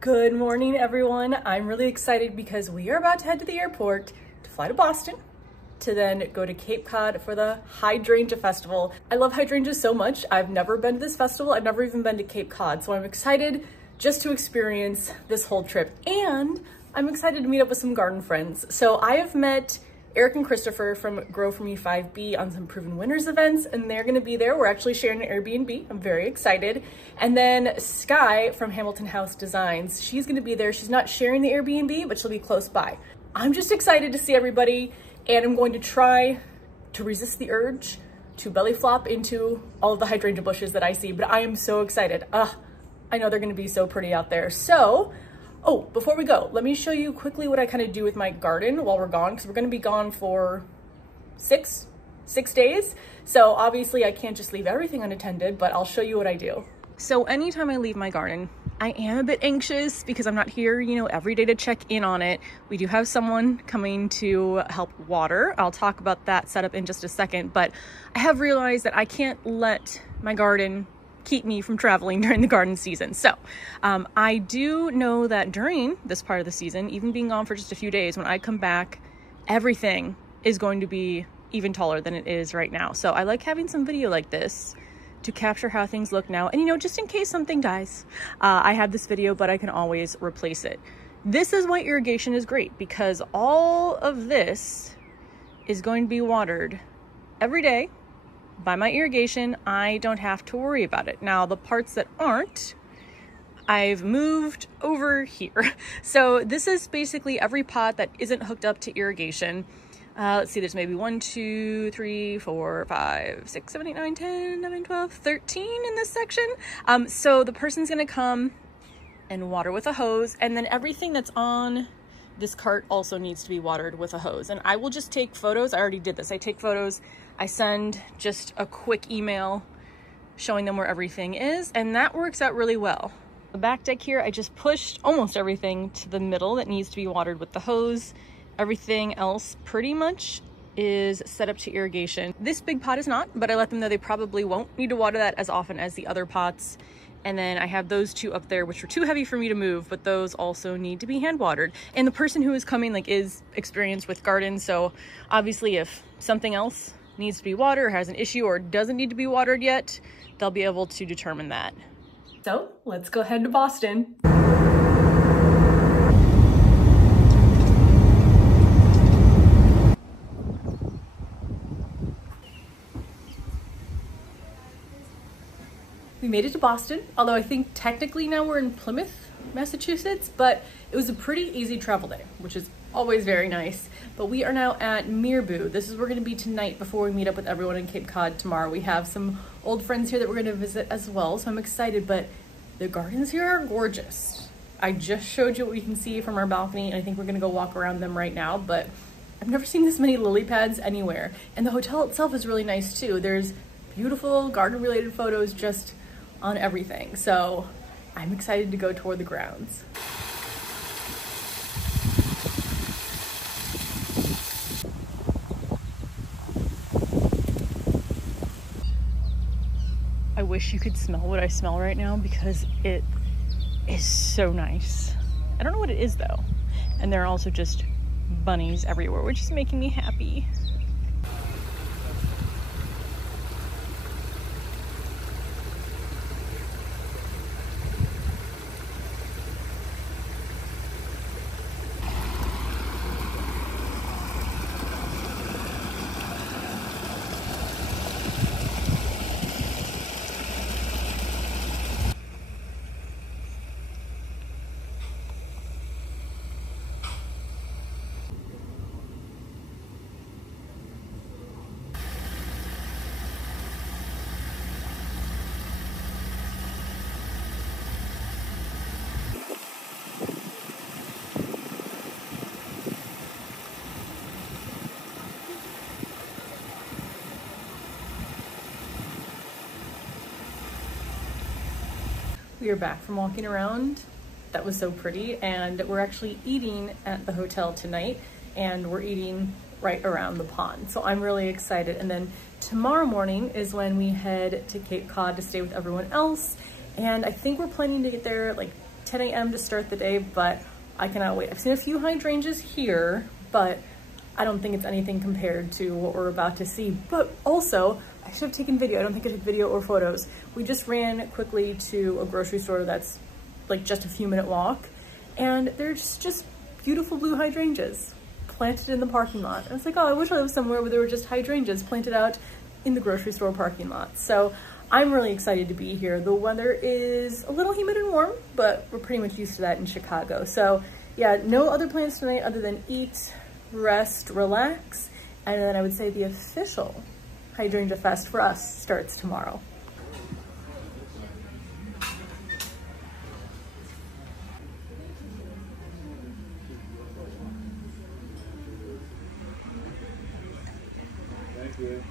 Good morning, everyone. I'm really excited because we are about to head to the airport to fly to Boston to then go to Cape Cod for the Hydrangea Festival. I love hydrangeas so much. I've never been to this festival. I've never even been to Cape Cod. So I'm excited just to experience this whole trip. And I'm excited to meet up with some garden friends. So I have met Eric and Christopher from Grow For Me 5B on some Proven Winners events, and they're gonna be there. We're actually sharing an Airbnb. I'm very excited. And then Sky from Hamilton House Designs, she's gonna be there. She's not sharing the Airbnb, but she'll be close by. I'm just excited to see everybody, and I'm going to try to resist the urge to belly flop into all of the hydrangea bushes that I see, but I am so excited. I know they're gonna be so pretty out there. So, oh, before we go, let me show you quickly what I kind of do with my garden while we're gone, because we're going to be gone for six days. So obviously I can't just leave everything unattended, but I'll show you what I do. So anytime I leave my garden, I am a bit anxious because I'm not here, every day to check in on it. We do have someone coming to help water. I'll talk about that setup in just a second, but I have realized that I can't let my garden keep me from traveling during the garden season. So I do know that during this part of the season, even being gone for just a few days, when I come back, everything is going to be even taller than it is right now. So I like having some video like this to capture how things look now. And just in case something dies, I have this video, but I can always replace it. This is why irrigation is great, because all of this is going to be watered every day by my irrigation. I don't have to worry about it. Now, the parts that aren't, I've moved over here. So this is basically every pot that isn't hooked up to irrigation. Let's see, there's maybe 1, 2, 3, 4, 5, 6, 7, 8, 9, 10, 11, 12, 13 in this section. So the person's gonna come and water with a hose, and then everything that's on this cart also needs to be watered with a hose. And I will just take photos. I already did this. I take photos. I send just a quick email showing them where everything is, and that works out really well. The back deck here, I just pushed almost everything to the middle that needs to be watered with the hose. Everything else pretty much is set up to irrigation. This big pot is not, but I let them know they probably won't need to water that as often as the other pots. And then I have those two up there, which are too heavy for me to move, but those also need to be hand watered. And the person who is coming is experienced with gardens. So obviously if something else needs to be watered or has an issue or doesn't need to be watered yet, they'll be able to determine that. So let's go head to Boston. We made it to Boston, although I think technically now we're in Plymouth, Massachusetts, but it was a pretty easy travel day, which is always very nice. But we are now at Meerbu. This is where we're gonna be tonight before we meet up with everyone in Cape Cod tomorrow. We have some old friends here that we're gonna visit as well, so I'm excited, but the gardens here are gorgeous. I just showed you what we can see from our balcony, and I think we're gonna go walk around them right now, but I've never seen this many lily pads anywhere. And the hotel itself is really nice too. There's beautiful garden-related photos just on everything. So I'm excited to go tour the grounds. I wish you could smell what I smell right now because it is so nice. I don't know what it is though. And there are also just bunnies everywhere, which is making me happy. We are back from walking around. That was so pretty, and we're actually eating at the hotel tonight, and we're eating right around the pond. So I'm really excited. And then tomorrow morning is when we head to Cape Cod to stay with everyone else. And I think we're planning to get there like 10 a.m. to start the day, but I cannot wait. I've seen a few hydrangeas here, but I don't think it's anything compared to what we're about to see. But also, I should have taken video. I don't think I took video or photos. We just ran quickly to a grocery store that's like just a few minute walk, and there's just beautiful blue hydrangeas planted in the parking lot. I was like, oh, I wish I lived somewhere where there were just hydrangeas planted out in the grocery store parking lot. So I'm really excited to be here. The weather is a little humid and warm, but we're pretty much used to that in Chicago. So yeah, no other plans tonight other than eat, rest, relax, and then I would say the official Hydrangea Fest for us starts tomorrow. Thank you.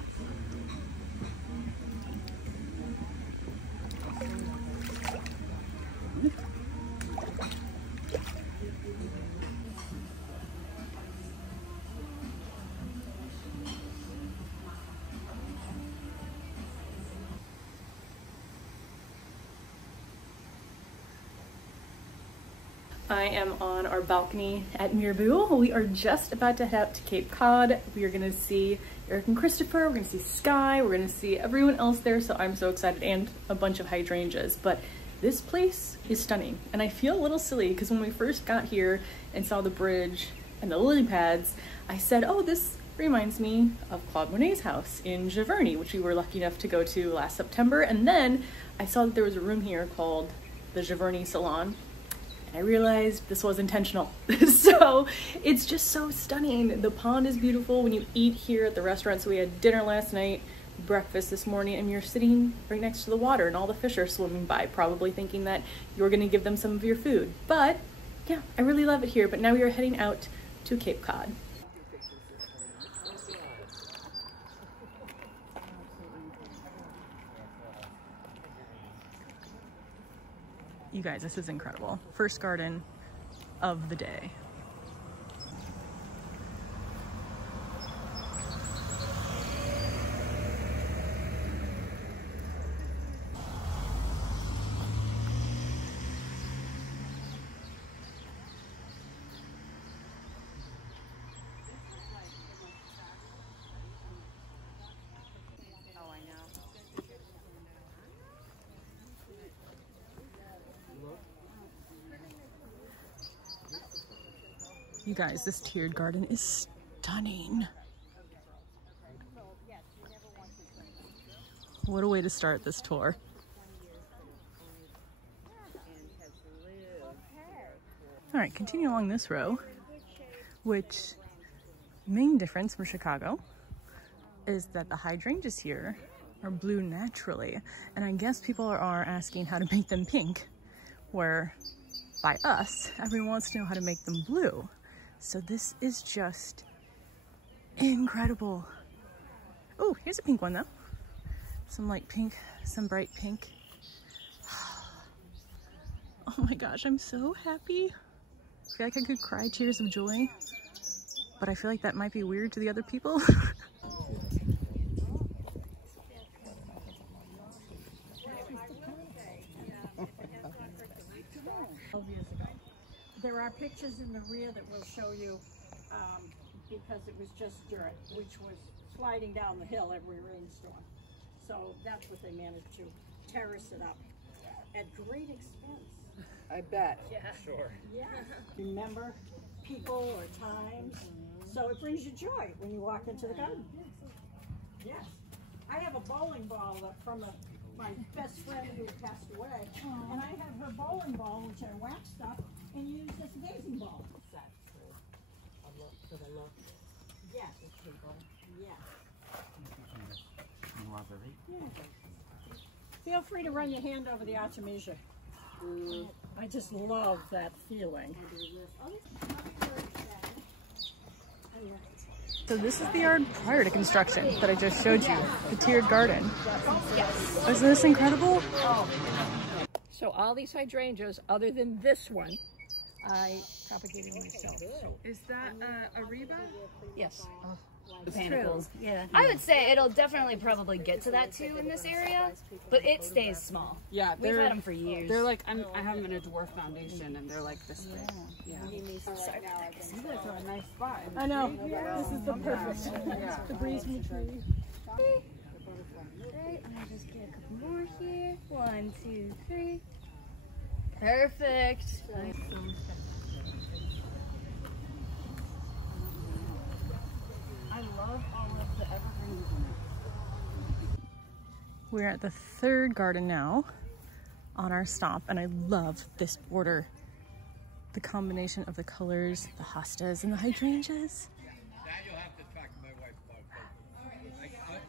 I am on our balcony at Miraboo. We are just about to head out to Cape Cod. We are gonna see Eric and Christopher, we're gonna see Sky, we're gonna see everyone else there, so I'm so excited, and a bunch of hydrangeas. But this place is stunning, and I feel a little silly because when we first got here and saw the bridge and the lily pads, I said, oh, this reminds me of Claude Monet's house in Giverny, which we were lucky enough to go to last September. And then I saw that there was a room here called the Giverny Salon, and I realized this was intentional. So it's just so stunning. The pond is beautiful when you eat here at the restaurant. So we had dinner last night, breakfast this morning, and you're sitting right next to the water and all the fish are swimming by, probably thinking that you're gonna give them some of your food. But yeah, I really love it here. But now we are heading out to Cape Cod. You guys, this is incredible. First garden of the day. You guys, this tiered garden is stunning. What a way to start this tour. All right, continue along this row, which main difference from Chicago is that the hydrangeas here are blue naturally. And I guess people are asking how to make them pink, where by us, everyone wants to know how to make them blue. So this is just incredible. Oh, here's a pink one though. Some light pink, some bright pink. Oh my gosh, I'm so happy. I feel like I could cry tears of joy, but I feel like that might be weird to the other people. There are pictures in the rear that will show you because it was just dirt, which was sliding down the hill every rainstorm. So that's what they managed to terrace it up at great expense. I bet. Yeah. Sure. Yeah. Remember people or times. So it brings you joy when you walk into the garden. Yes. I have a bowling ball from my best friend who passed away, and I have her bowling ball, which I waxed up and used this amazing ball. That's true. A look for the look. Yes. Yes. Yeah. Feel free to run your hand over the Artemisia. I just love that feeling. So this is the yard prior to construction that I just showed you, the tiered garden. Yes. Isn't this incredible? So all these hydrangeas, other than this one, I propagated myself. So. Is that a reba? Yes. botanicals. Yeah. I would say it'll definitely probably get to that too in this area, but it stays small. Yeah, we've had them for years. They're like, I have them in a dwarf foundation, and they're like this big. Yeah. Sorry about that, guys. You guys are a nice spot. I know. This is the perfect. Yeah. The breeze from the tree. Great. I'm gonna just get a couple more here. 1, 2, 3. Perfect. Nice. I love all of the evergreens in it. We're at the third garden now on our stop, and I love this border. The combination of the colors, the hostas and the hydrangeas. That you'll have to talk to my wife about.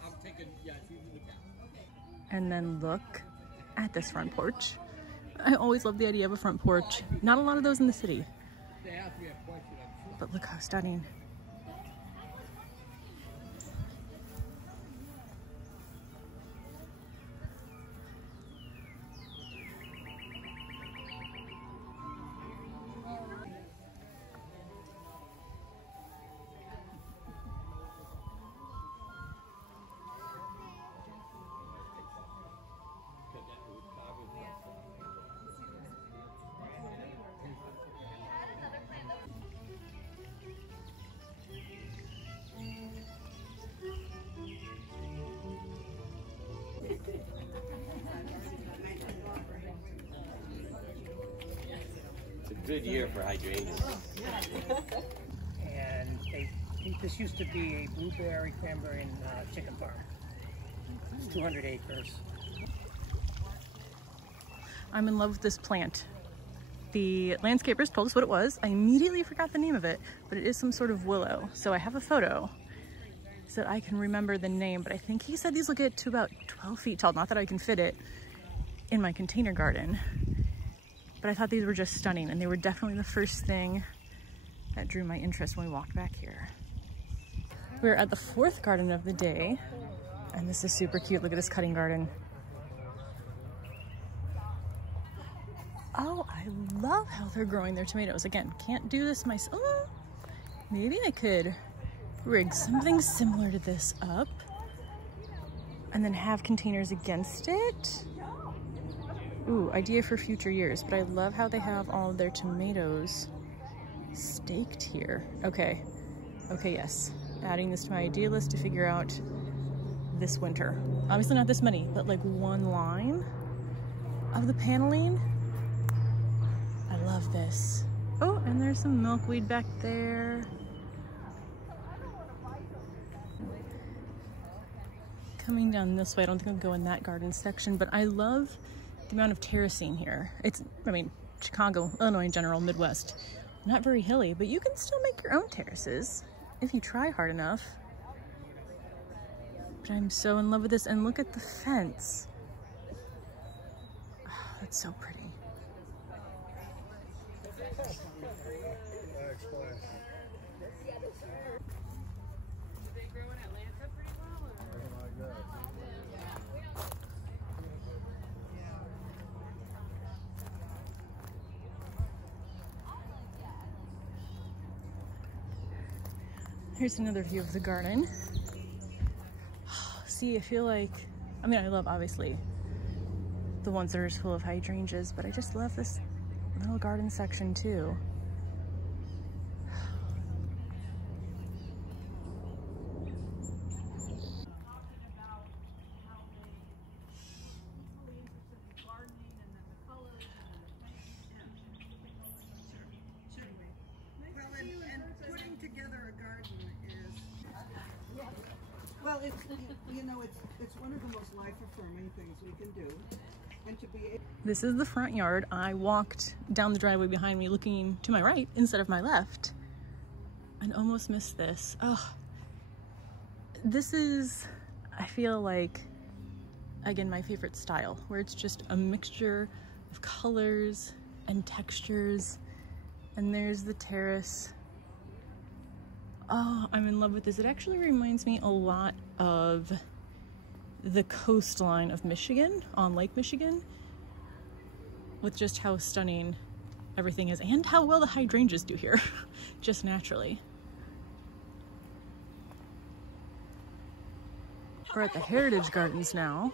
I'm taking, yeah, she's in the back. And then look at this front porch. I always love the idea of a front porch. Not a lot of those in the city. They asked me a question, I'm sure. But look how stunning. It's a good year for hydrangeas. And this used to be a blueberry, cranberry, and chicken farm. It's 200 acres. I'm in love with this plant. The landscapers told us what it was. I immediately forgot the name of it, but it is some sort of willow. So I have a photo so that I can remember the name, but I think he said these will get to about 12 feet tall. Not that I can fit it in my container garden, but I thought these were just stunning, and they were definitely the first thing that drew my interest when we walked back here. We're at the fourth garden of the day, and this is super cute. Look at this cutting garden. Oh, I love how they're growing their tomatoes. Again, can't do this myself. Oh, maybe I could rig something similar to this up and then have containers against it. Ooh, idea for future years, but I love how they have all of their tomatoes staked here. Okay, yes. Adding this to my idea list to figure out this winter. Obviously not this many, but like one line of the paneling. I love this. Oh, and there's some milkweed back there. Coming down this way, I don't think I'll go in that garden section, but I love the amount of terracing here. I mean, Chicago, Illinois in general, Midwest, not very hilly, but you can still make your own terraces if you try hard enough. But I'm so in love with this, and look at the fence. Oh, that's so pretty. Here's another view of the garden. See, I feel like, I mean, I love obviously the ones that are full of hydrangeas, but I just love this little garden section too. Well, it's one of the most life-affirming things we can do, and to be. This is the front yard. I walked down the driveway behind me looking to my right instead of my left and almost missed this. Oh, this is, I feel like, again, my favorite style, where it's just a mixture of colors and textures, and there's the terrace. Oh, I'm in love with this. It actually reminds me a lot of the coastline of Michigan, on Lake Michigan, with just how stunning everything is and how well the hydrangeas do here, just naturally. We're at the Heritage Gardens now.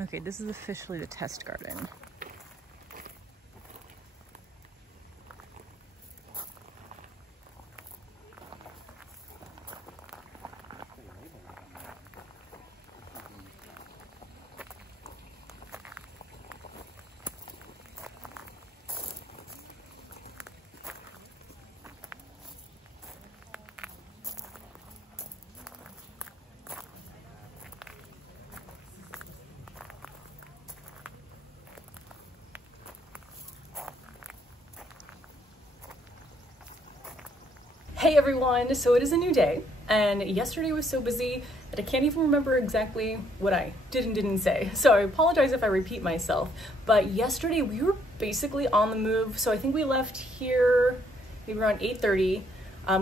Okay, this is officially the test garden. Hey everyone, so it is a new day, and yesterday was so busy that I can't even remember exactly what I did and didn't say, so I apologize if I repeat myself, but yesterday we were basically on the move. So I think we left here maybe around 8:30,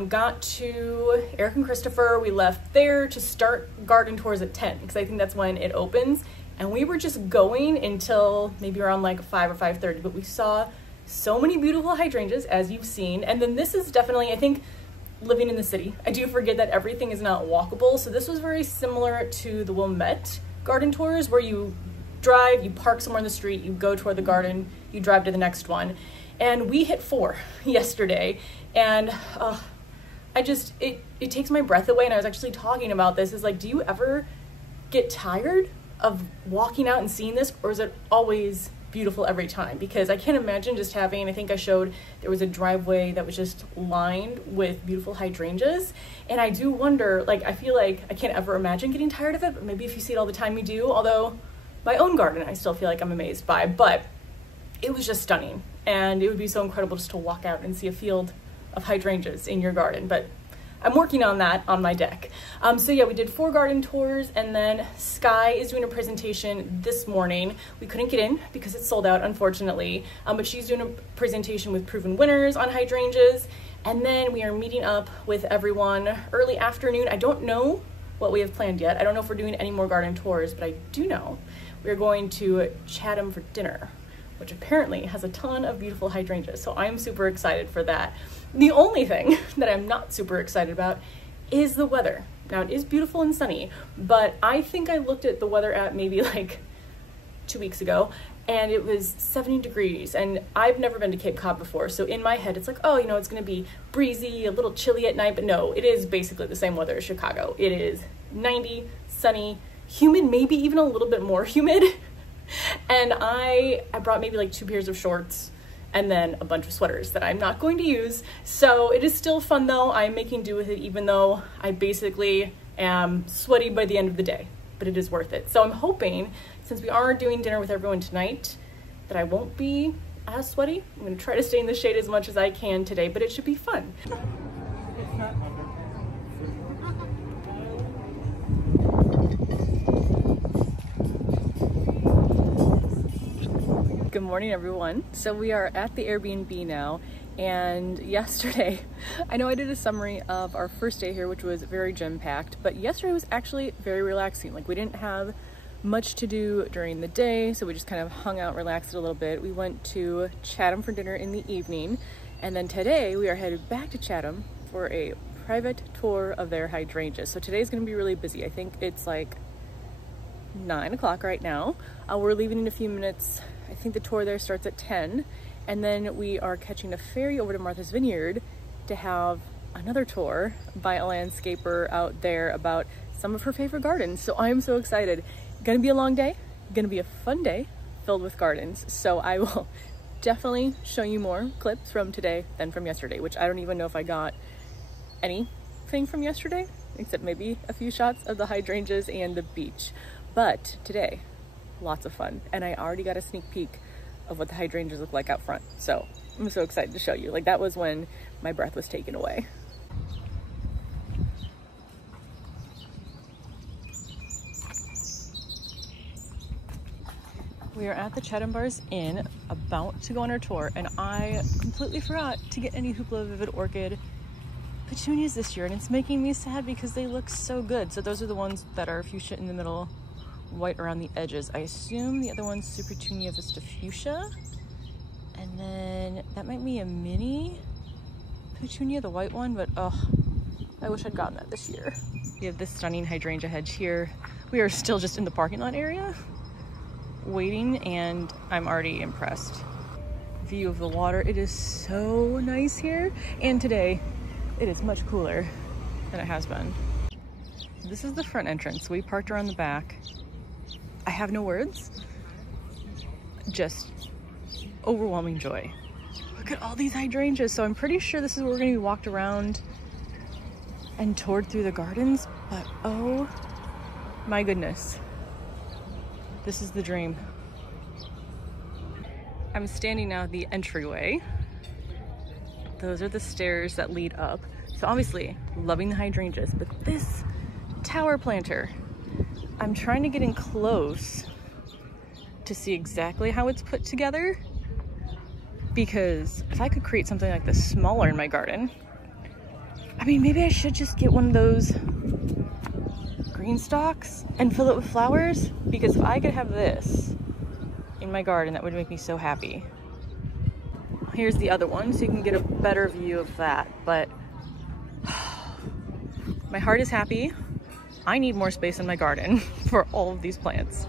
got to Eric and Christopher, we left there to start garden tours at 10, because I think that's when it opens, and we were just going until maybe around like 5 or 5:30, but we saw so many beautiful hydrangeas, as you've seen. And then this is definitely, I think, living in the city, I do forget that everything is not walkable. So this was very similar to the Wilmette garden tours, where you drive, you park somewhere in the street, you go toward the garden, you drive to the next one. And we hit 4 yesterday, and it takes my breath away. And I was actually talking about this, is like, do you ever get tired of walking out and seeing this, or is it always beautiful every time? Because I can't imagine just having, I think I showed there was a driveway that was just lined with beautiful hydrangeas, and I do wonder, like, I feel like I can't ever imagine getting tired of it, but maybe if you see it all the time you do. Although my own garden I still feel like I'm amazed by, but it was just stunning, and it would be so incredible just to walk out and see a field of hydrangeas in your garden. But I'm working on that on my deck. So yeah, we did 4 garden tours, and then Sky is doing a presentation this morning. We couldn't get in because it's sold out, unfortunately, but she's doing a presentation with proven winners on hydrangeas. And then we are meeting up with everyone early afternoon. I don't know what we have planned yet. I don't know if we're doing any more garden tours, but I do know we're going to Chatham for dinner, which apparently has a ton of beautiful hydrangeas. So I'm super excited for that. The only thing that I'm not super excited about is the weather. Now, it is beautiful and sunny, but I think I looked at the weather app maybe like 2 weeks ago, and it was 70 degrees, and I've never been to Cape Cod before. So in my head, it's like, oh, you know, it's gonna be breezy, a little chilly at night, but no, it is basically the same weather as Chicago. It is 90, sunny, humid, maybe even a little bit more humid. And I brought maybe like 2 pairs of shorts and then a bunch of sweaters that I'm not going to use. So it is still fun though. I'm making do with it, even though I basically am sweaty by the end of the day, but it is worth it. So I'm hoping, since we are doing dinner with everyone tonight, that I won't be as sweaty. I'm gonna try to stay in the shade as much as I can today, but it should be fun. Good morning, everyone. So we are at the Airbnb now, and yesterday, I know I did a summary of our first day here, which was very gym-packed, but yesterday was actually very relaxing. Like, we didn't have much to do during the day, so we just kind of hung out, relaxed a little bit. We went to Chatham for dinner in the evening, and then today we are headed back to Chatham for a private tour of their hydrangeas. So today's gonna be really busy. I think it's like 9 o'clock right now. We're leaving in a few minutes. I think the tour there starts at 10, and then we are catching a ferry over to Martha's Vineyard to have another tour by a landscaper out there about some of her favorite gardens. So I'm so excited. Gonna be a long day, gonna be a fun day filled with gardens. So I will definitely show you more clips from today than from yesterday, which I don't even know if I got anything from yesterday, except maybe a few shots of the hydrangeas and the beach. But today, lots of fun, and I already got a sneak peek of what the hydrangeas look like out front, so I'm so excited to show you. Like, that was when my breath was taken away. We are at the Chatham Bars Inn, about to go on our tour, and I completely forgot to get any Hoopla Vivid Orchid petunias this year, and it's making me sad because they look so good. So those are the ones that are fuchsia in the middle, white around the edges. I assume the other one's Super Petunia Vista Fuchsia. And then that might be a mini petunia, the white one, but oh, I wish I'd gotten that this year. We have this stunning hydrangea hedge here. We are still just in the parking lot area waiting, and I'm already impressed. View of the water. It is so nice here, and today it is much cooler than it has been. This is the front entrance. We parked around the back. I have no words. Just overwhelming joy. Look at all these hydrangeas. So I'm pretty sure this is where we're gonna be walked around and toured through the gardens, but oh my goodness. This is the dream. I'm standing now at the entryway. Those are the stairs that lead up. So obviously loving the hydrangeas, but this tower planter, I'm trying to get in close to see exactly how it's put together, because if I could create something like this smaller in my garden, I mean, maybe I should just get one of those green stalks and fill it with flowers, because if I could have this in my garden, that would make me so happy. Here's the other one, so you can get a better view of that, but my heart is happy. I need more space in my garden for all of these plants.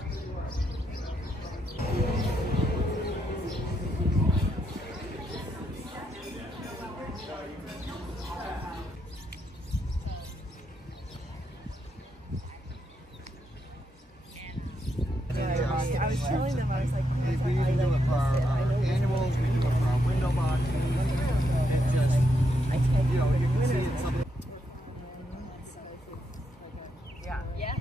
I was telling them, I was like, We even do it for our animals, we do it for our window boxes. It just, you know, you can see it's something. Yeah. Yeah.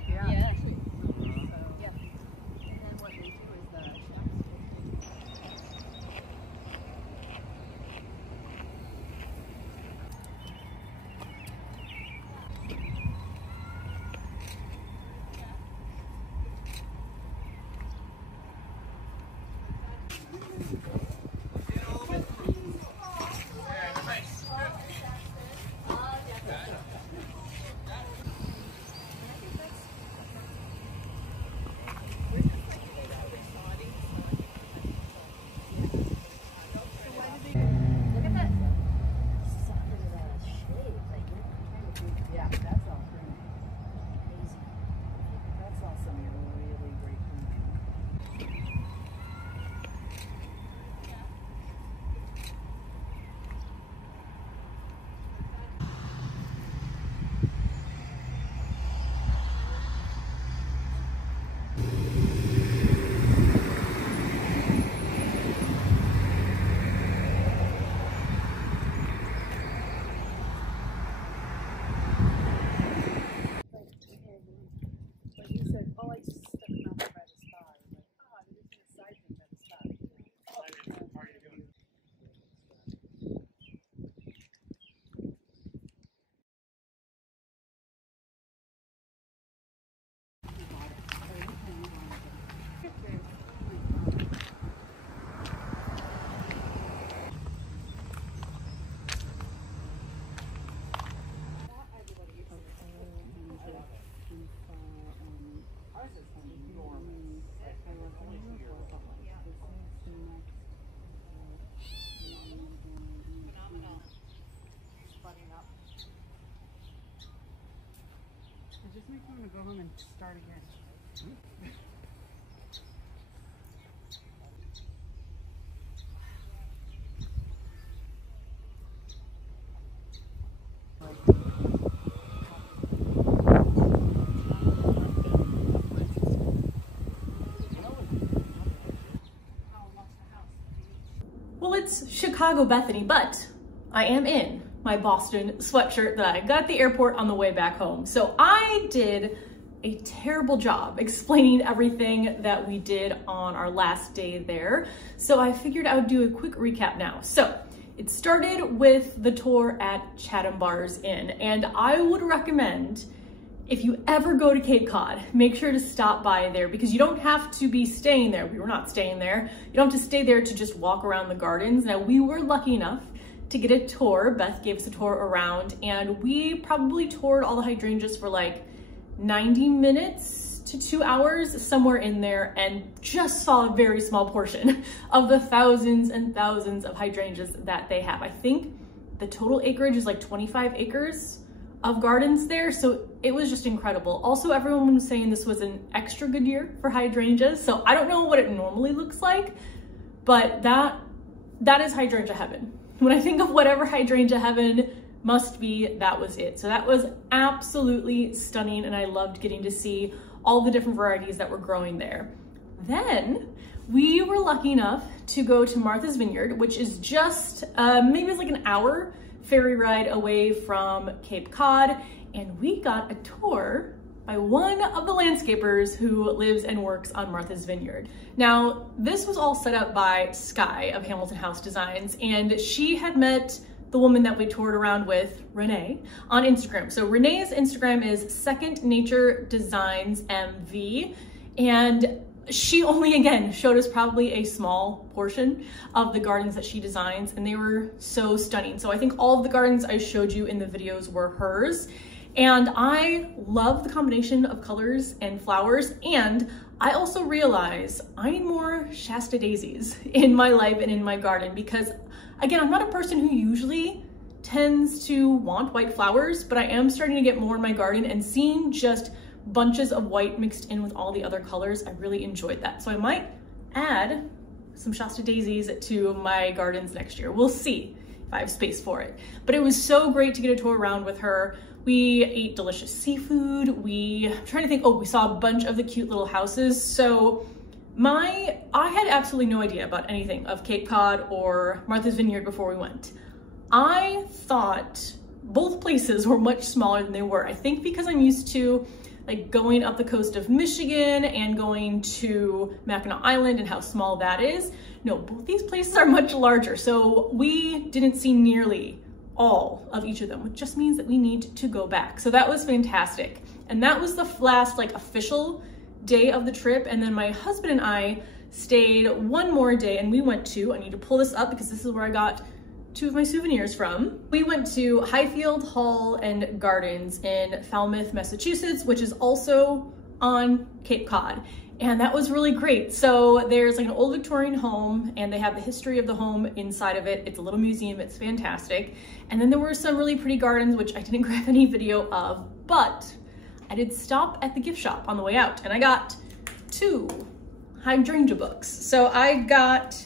It just makes me want to go home and start again. Well, it's Chicago Bethany, but I am in my Boston sweatshirt that I got at the airport on the way back home. So I did a terrible job explaining everything that we did on our last day there. So I figured I would do a quick recap now. So it started with the tour at Chatham Bars Inn, and I would recommend, if you ever go to Cape Cod, make sure to stop by there, because you don't have to be staying there. We were not staying there. You don't have to stay there to just walk around the gardens. Now, we were lucky enough to get a tour. Beth gave us a tour around, and we probably toured all the hydrangeas for like 90 minutes to 2 hours, somewhere in there, and just saw a very small portion of the thousands and thousands of hydrangeas that they have. I think the total acreage is like 25 acres of gardens there, so it was just incredible. Also, everyone was saying this was an extra good year for hydrangeas, so I don't know what it normally looks like, but that is hydrangea heaven. When I think of whatever hydrangea heaven must be, that was it. So that was absolutely stunning, and I loved getting to see all the different varieties that were growing there. Then we were lucky enough to go to Martha's Vineyard, which is just maybe it's like an hour ferry ride away from Cape Cod, and we got a tour by one of the landscapers who lives and works on Martha's Vineyard. Now, this was all set up by Sky of Hamilton House Designs, and she had met the woman that we toured around with, Renee, on Instagram. So Renee's Instagram is Second Nature Designs MV, and she only, again, showed us probably a small portion of the gardens that she designs, and they were so stunning. So I think all of the gardens I showed you in the videos were hers. And I love the combination of colors and flowers. And I also realize I need more Shasta daisies in my life and in my garden, because again, I'm not a person who usually tends to want white flowers, but I am starting to get more in my garden, and seeing just bunches of white mixed in with all the other colors, I really enjoyed that. So I might add some Shasta daisies to my gardens next year. We'll see if I have space for it. But it was so great to get a tour around with her. We ate delicious seafood. I'm trying to think, we saw a bunch of the cute little houses. So I had absolutely no idea about anything of Cape Cod or Martha's Vineyard before we went. I thought both places were much smaller than they were. I think because I'm used to like going up the coast of Michigan and going to Mackinac Island and how small that is. No, both these places are much larger. So we didn't see nearly all of each of them, which just means that we need to go back. So that was fantastic. And that was the last like official day of the trip. And then my husband and I stayed one more day, and we went to, I need to pull this up because this is where I got two of my souvenirs from. We went to Highfield Hall and Gardens in Falmouth, Massachusetts, which is also on Cape Cod. And that was really great. So there's like an old Victorian home, and they have the history of the home inside of it. It's a little museum, it's fantastic. And then there were some really pretty gardens, which I didn't grab any video of, but I did stop at the gift shop on the way out, and I got 2 hydrangea books. So I got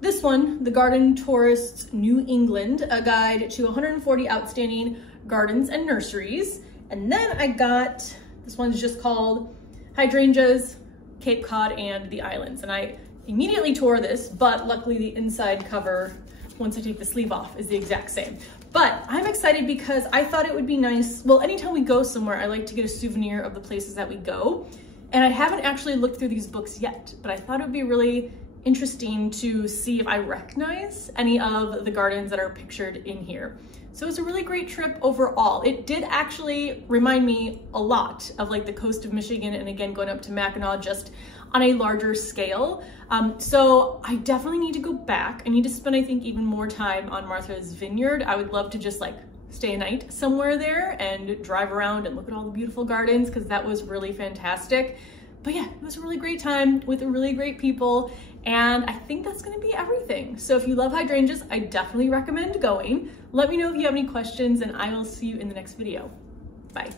this one, The Garden Tourist's New England, a guide to 140 outstanding gardens and nurseries. And then I got, this one's just called Hydrangeas, Cape Cod, and the Islands. And I immediately tore this, but luckily the inside cover, once I take the sleeve off, is the exact same. But I'm excited because I thought it would be nice, well, anytime we go somewhere, I like to get a souvenir of the places that we go. And I haven't actually looked through these books yet, but I thought it would be really interesting to see if I recognize any of the gardens that are pictured in here. So it was a really great trip overall. It did actually remind me a lot of like the coast of Michigan, and again, going up to Mackinac, just on a larger scale. So I definitely need to go back. I need to spend, I think, even more time on Martha's Vineyard. I would love to just like stay a night somewhere there and drive around and look at all the beautiful gardens, because that was really fantastic. But yeah, it was a really great time with really great people, and I think that's gonna be everything. So if you love hydrangeas, I definitely recommend going. Let me know if you have any questions, and I will see you in the next video. Bye.